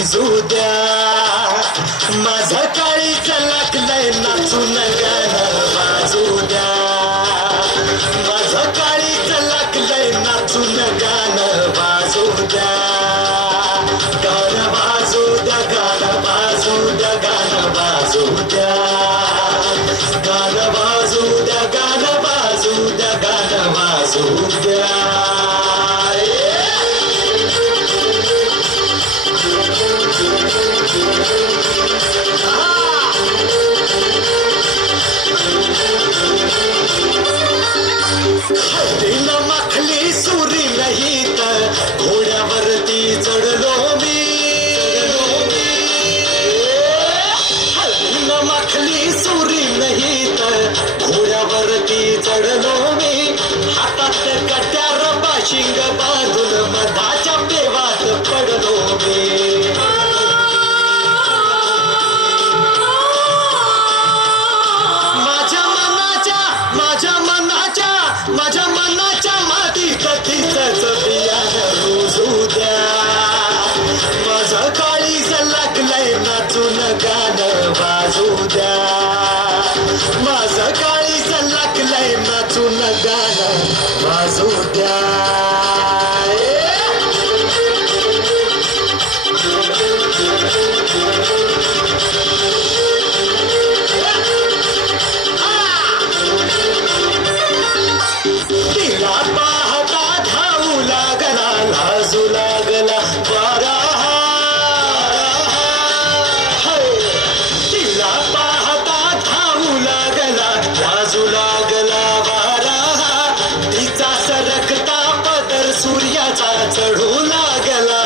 भिजू द्या माझं काळीच लागलंय नाचून गाणं वाजू द्या माझं काळीच लागलंय नाचून गाणं वाजू द्या गाणं वाजू द्या गाणं वाजू द्या गाणं वाजू द्या गाणं वाजू द्या गाणं वाजू द्या गाणं वाजू द्या हळदीनं माखली सुरी नाही तर घोड्यावरती चढलो मी हळदीनं माखली सुरी नाही तर घोड्यावरती चढलो मी हातात कट्यार बाशिंग बांधून मधाच्या पेवात पडलो मी माझ्या मनाच्या मातीत तिचंच बियाणं रुजू द्या माझं काळीज लागलंय नाचून गाणं वाजू द्या माझं काळीज लागलंय नाचून गाणं वाजू द्या लाजू लागला वारा तिला पाहता धावू लागला लाजू लागला वारा तिचा सरकता पदर सूर्याचा चढू लागला